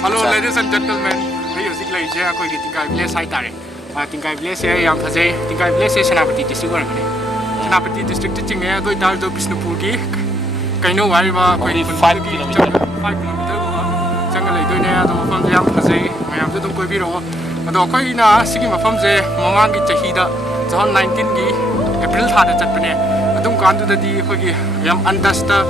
Hello, ladies and gentlemen. We use it like here. Koi Tingkai Village side tare. Tingkai Village here yang phase. Tingkai Village here Senapati district orang ni. Senapati district tu cingnya koi dar do Bishnupur ki. Kaino wari ba koi 5 kilometer. 5 kilometer ko. Jangan lagi tu ni ada mafam yang phase. Mayam tu koi biro. Ada koi na sigi mafam je mamang ki cahi da. Tahun 19 ki April thada cat pene. Adum kan tu tadi koi ki yang andas ta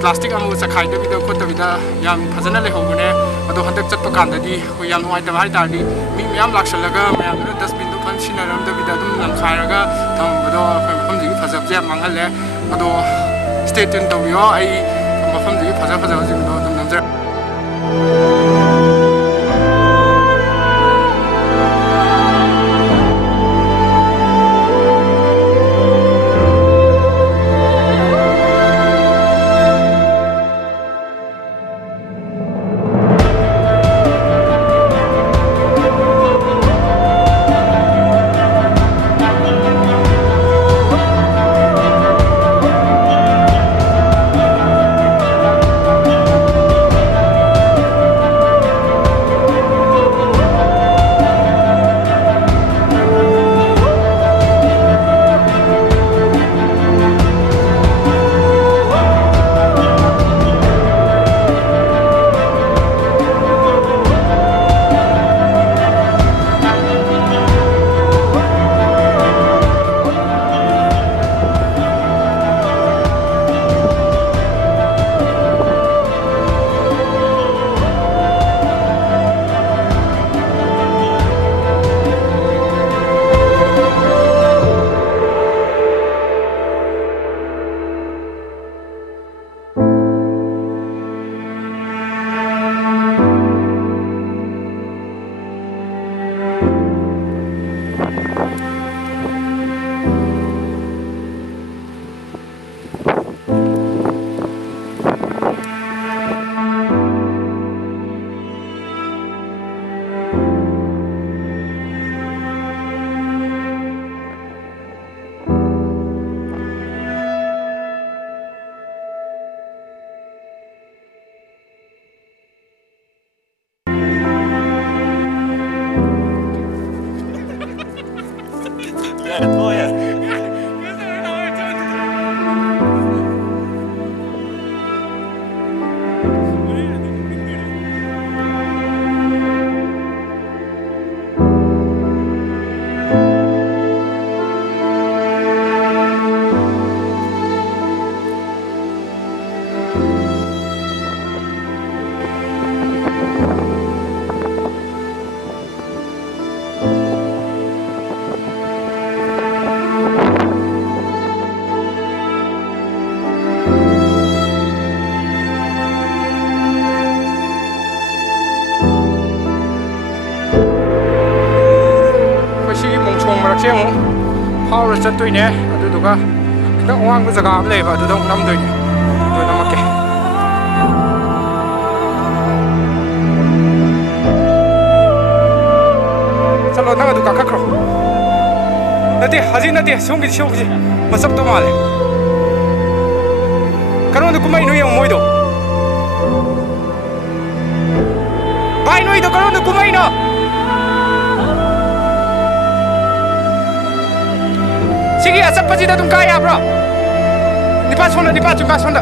plastic amu sakai da video kota vida yang phasana le hogune ado handak chat pakan da di ko yang noi ta hai ta di mi myam laksalaga myam du dustbin du pan sinaram da vida dum lam khairaga tam ado pham ji phasab je mangal le ado stay tuned to yo ai pham ji phasab ji no dum nam ja Siang power set tu ini, ada tu kah? Kita orang tu jaga apa leh? Ada tu nam tu ini, tu nama ke? Selalu nak tu kakak kro. Nanti, sungguh, masuk tu mal. Kalau tu kumai nu yang moi tu, bayi nu itu kalau tu kumai no. Sige, asap pa sila itong kaya, bro. Dipas mo na.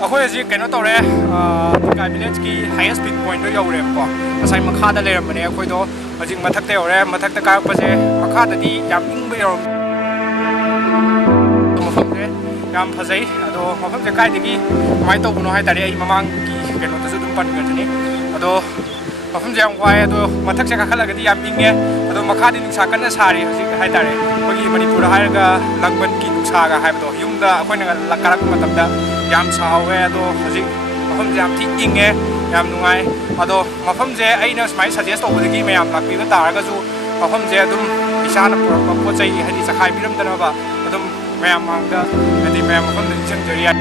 ꯑꯩꯈꯣꯏ ꯍꯧꯖꯤꯛ ꯀꯩꯅꯣ ꯇꯧꯔꯦ ꯇꯤꯡꯀꯥꯏ ꯚꯤꯂꯦꯖꯀꯤ ꯍꯥꯏꯌꯦꯁ ꯄꯤꯛ ꯄꯣꯏꯟꯠꯇꯣ ꯌꯧꯔꯦꯕꯀꯣ ꯉꯁꯥꯏ ꯃꯈꯥꯗ ꯂꯩꯔꯝꯕꯅꯦ ꯑꯩꯈꯣꯏꯗꯣ ꯍꯧꯖꯤꯛ ꯃꯊꯛꯇ ꯌꯧꯔꯦ ꯃꯊꯛꯇ ꯀꯥꯔꯛꯄꯁꯦ ꯃꯈꯥꯗꯗꯤ ꯌꯥꯝ ꯏꯪꯕ ꯌꯧꯔꯝꯃꯦ ꯃꯐꯝꯁꯦ ꯌꯥꯝ ꯐꯖꯩ ꯑꯗꯣ ꯃꯐꯝꯁꯦ ꯀꯥꯏꯗꯒꯤ ꯀꯃꯥꯏꯅ ꯇꯧꯕꯅꯣ ꯍꯥꯏꯇꯥꯔꯦ ꯑꯩ ꯃꯃꯥꯡꯒꯤ ꯀꯩꯅꯣꯗꯁꯨ ꯑꯗꯨꯝ ꯄꯟꯒꯗꯅꯤ ꯑꯗꯣ ꯃꯐꯝꯁꯦ ꯌꯥꯝ ꯋꯥꯏ ꯑꯗꯣ ꯃꯊꯛꯁꯦ ꯀꯥꯈꯠꯂꯒꯗꯤ ꯌꯥꯝ ꯏꯪꯉꯦ ꯑꯗꯣ ꯃꯈꯥꯗꯤ ꯅꯨꯡꯁꯥ ꯀꯟꯅ ꯁꯥꯔꯤ ꯍꯧꯖꯤꯛ ꯍꯥꯏꯇꯥꯔꯦ ꯑꯩꯈꯣꯏꯒꯤ ꯃꯅꯤꯄꯨꯔꯗ ꯍꯥꯏꯔꯒ ꯂꯪꯕꯟꯒꯤ ꯅꯨꯡꯁꯥꯒ ꯍꯥꯏꯕꯗꯣ ꯌꯨꯝꯗ ꯑꯩꯈꯣꯏꯅ ꯀꯥꯔꯛꯄ ꯃꯇꯝꯗ ꯌꯥꯝ ꯁꯥꯍꯧꯋꯦ ꯑꯗꯣ ꯍꯧꯖꯤꯛ ꯃꯐꯝꯁꯦ ꯌꯥꯝ ꯊꯤ ꯏꯪꯉꯦ ꯌꯥꯝ ꯅꯨꯡꯉꯥꯏ ꯑꯗꯣ ꯃꯐꯝꯁꯦ ꯑꯩꯅ ꯁꯨꯃꯥꯏꯅ ꯁꯖꯦꯁ ꯇꯧꯕꯗꯒꯤ ꯃꯌꯥꯝ ꯂꯥꯛꯄꯤꯕ ꯇꯥꯔꯒꯁꯨ ꯃꯐꯝꯁꯦ ꯑꯗꯨꯝ ꯏꯁꯥꯅ ꯄꯨꯔꯛꯄ ꯄꯣꯠ ꯆꯩ ꯍꯥꯏꯗꯤ ꯆꯈꯥꯏꯕꯤꯔꯝꯗꯅꯕ ꯑꯗꯨꯝ ꯃꯌꯥꯝ ꯃꯥꯡꯗ ꯍꯥꯏꯗꯤ ꯃꯌꯥꯝ ꯃꯐꯝꯗ ꯅꯤꯡꯁꯤꯡꯖꯔꯤ ꯌꯥꯏ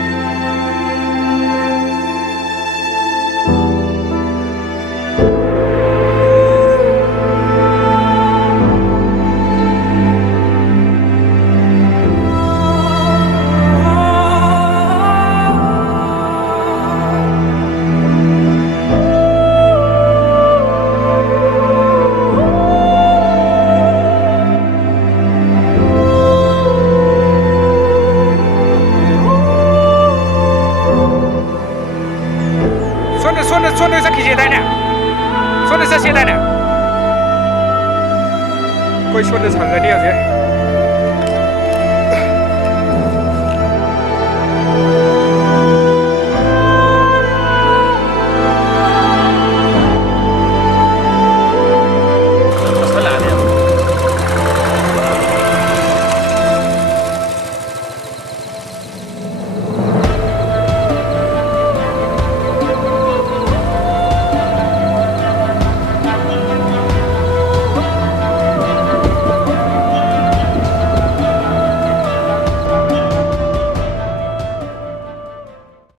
손을 삭히시다냐 손을 삭히시다냐 거의 손을 상관이 하지